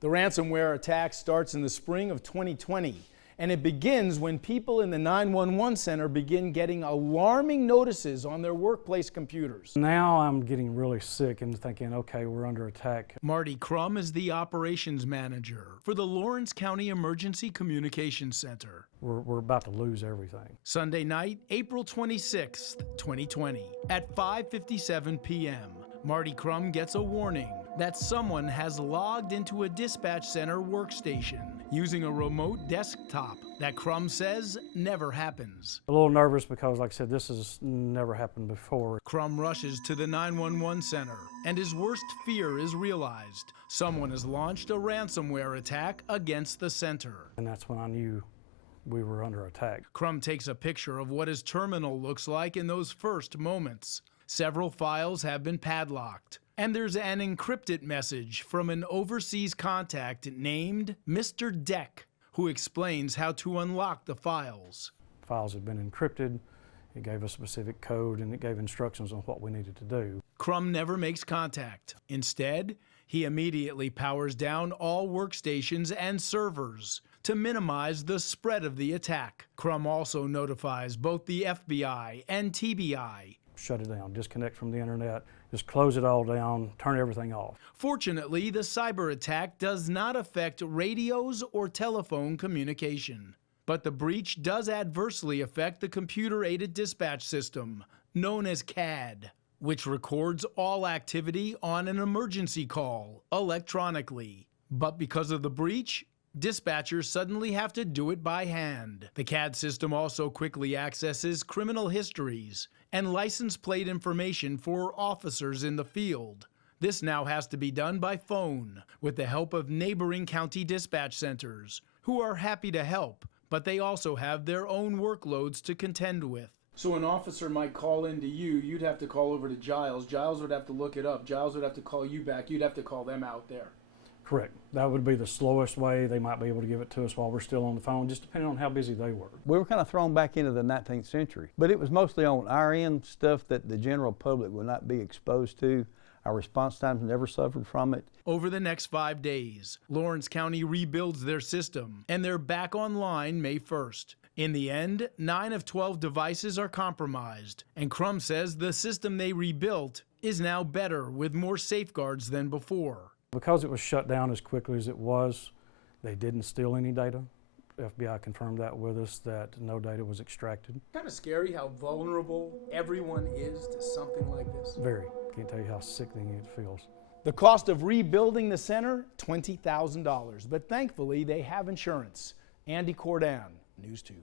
The ransomware attack starts in the spring of 2020, and it begins when people in the 911 center begin getting alarming notices on their workplace computers. Now I'm getting really sick and thinking, okay, we're under attack. Marty Crum is the operations manager for the Lawrence County Emergency Communications Center. We're about to lose everything. Sunday night, April 26th, 2020, at 5:57 p.m., Marty Crum gets a warning that someone has logged into a dispatch center workstation using a remote desktop that Crum says never happens. A little nervous because, like I said, this has never happened before. Crum rushes to the 911 center, and his worst fear is realized. Someone has launched a ransomware attack against the center. And that's when I knew we were under attack. Crum takes a picture of what his terminal looks like in those first moments. Several files have been padlocked, and there's an encrypted message from an overseas contact named Mr. Deck, who explains how to unlock the files. Files had been encrypted, it gave a specific code, and it gave instructions on what we needed to do. Crum never makes contact. Instead, he immediately powers down all workstations and servers to minimize the spread of the attack. Crum also notifies both the FBI and TBI. Shut it down, disconnect from the internet, just close it all down, turn everything off. Fortunately, the cyber attack does not affect radios or telephone communication. But the breach does adversely affect the computer-aided dispatch system, known as CAD, which records all activity on an emergency call electronically. But because of the breach, dispatchers suddenly have to do it by hand. The CAD system also quickly accesses criminal histories and license plate information for officers in the field. This now has to be done by phone with the help of neighboring county dispatch centers, who are happy to help, but they also have their own workloads to contend with. So an officer might call into you, you'd have to call over to Giles, Giles would have to look it up, Giles would have to call you back, you'd have to call them out there. Correct. That would be the slowest way. They might be able to give it to us while we're still on the phone, just depending on how busy they were. We were kind of thrown back into the 19th century, but it was mostly on our end, stuff that the general public would not be exposed to. Our response times never suffered from it. Over the next 5 days, Lawrence County rebuilds their system, and they're back online May 1st. In the end, 9 of 12 devices are compromised, and Crum says the system they rebuilt is now better with more safeguards than before. Because it was shut down as quickly as it was, they didn't steal any data. The FBI confirmed that with us, that no data was extracted. Kind of scary how vulnerable everyone is to something like this. Very. Can't tell you how sickening it feels. The cost of rebuilding the center, $20,000, but thankfully they have insurance. Andy Cordan, News 2.